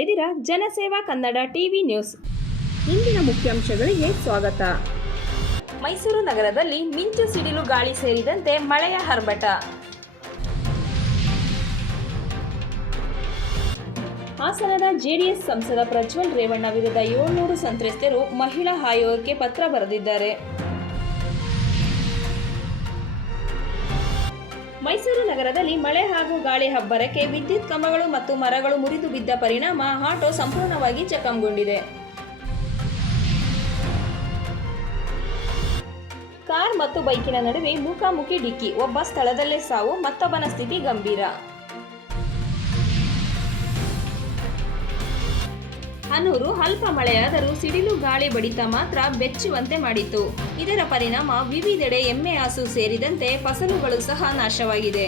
ಇದ್ದೀರಾ ಜನಸೇವಾ Kannada TV news. ಇಂದಿನ ಮುಖ್ಯಾಂಶಗಳಿಗೆ ಸ್ವಾಗತ. ಮೈಸೂರು ನಗರದಲ್ಲಿ ಮಿಂಚು ಸಿಡಿಲು ಗಾಳಿ ಸೇರಿದಂತೆ ಮಳೆಯ ಆರ್ಭಟ. ಹಾಸನದ ಜೆಡಿಎಸ್ ಸಂಸದ ಪ್ರಜ್ವಲ್ ರೇವಣ್ಣ ವಿರುದ್ಧ 700 ಸಂತ್ರಸ್ತೆಯರು ಮಹಿಳಾ ಆಯೋಗಕ್ಕೆ ಪತ್ರ ಬರೆದಿದ್ದಾರೆ. ಮೈಸೂರು ನಗರದಲ್ಲಿ ಮಳೆ ಹಾಗೂ ಗಾಳಿ ಅಬ್ಬರಕ್ಕೆ ವಿದ್ಯುತ್ ಕಂಬಗಳು ಮತ್ತು ಮರಗಳು ಮುರಿದು ಬಿದ್ದ ಪರಿಣಾಮ ಆಟೋ ಸಂಪೂರ್ಣವಾಗಿ ಜಖಂಗೊಂಡಿದೆ. ಕಾರ್ ಮತ್ತು ಬೈಕಿನ ನಡುವೆ ಮುಖಾಮುಖಿ ಡಿಕ್ಕಿ, ಒಬ್ಬ ಸ್ಥಳದಲ್ಲೇ ಸಾವು, ಮತ್ತೊಬ್ಬನ ಸ್ಥಿತಿ ಗಂಭೀರ. ಹನೂರು ಅಲ್ಪ ಮಳೆಯಾದರೂ ಸಿಡಿಲು ಗಾಳಿ ಬಡಿತ ಮಾತ್ರ ಬೆಚ್ಚುವಂತೆ ಮಾಡಿತು. ಇದರ ಪರಿಣಾಮ ವಿವಿಧೆಡೆ ಎಮ್ಮೆ ಹಾಸು ಸೇರಿದಂತೆ ಫಸಲುಗಳು ಸಹ ನಾಶವಾಗಿದೆ.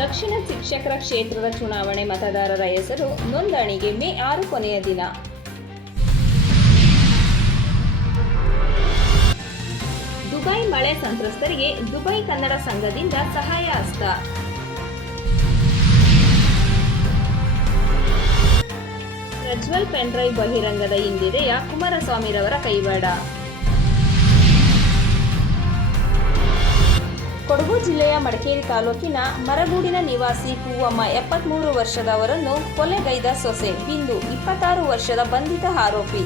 ದಕ್ಷಿಣ ಶಿಕ್ಷಕರ ಕ್ಷೇತ್ರದ ಚುನಾವಣೆ ಮತದಾರರ ಹೆಸರು ನೋಂದಣಿಗೆ ಮೇ 6 ಕೊನೆಯ ದಿನ. ದುಬೈ ಮಳೆ ಸಂತ್ರಸ್ತರಿಗೆ ದುಬೈ ಕನ್ನಡ ಸಂಘದಿಂದ ಸಹಾಯ ಹಸ್ತ. ಪ್ರಜ್ವಲ್ ಪೆನ್ಡ್ರೈವ್ ಬಹಿರಂಗದ ಹಿಂದಿದೆಯ ಕುಮಾರಸ್ವಾಮಿರವರ ಕೈವಾಡ. ಕೊಡಗು ಜಿಲ್ಲೆಯ ಮಡಿಕೇರಿ ತಾಲೂಕಿನ ಮರಗೂಡಿನ ನಿವಾಸಿ ಹೂವಮ್ಮ 73 ವರ್ಷದವರನ್ನು ಕೊಲೆಗೈದ ಸೊಸೆ ಬಿಂದು 26 ವರ್ಷದ ಬಂಧಿತ ಆರೋಪಿ.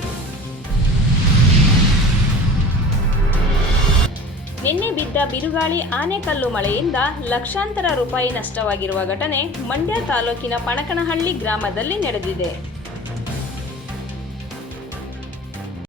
ನಿನ್ನೆ ಬಿದ್ದ ಬಿರುಗಾಳಿ ಆನೆಕಲ್ಲು ಮಳೆಯಿಂದ ಲಕ್ಷಾಂತರ ರೂಪಾಯಿ ನಷ್ಟವಾಗಿರುವ ಘಟನೆ ಮಂಡ್ಯ ತಾಲೂಕಿನ ಪಣಕನಹಳ್ಳಿ ಗ್ರಾಮದಲ್ಲಿ ನಡೆದಿದೆ.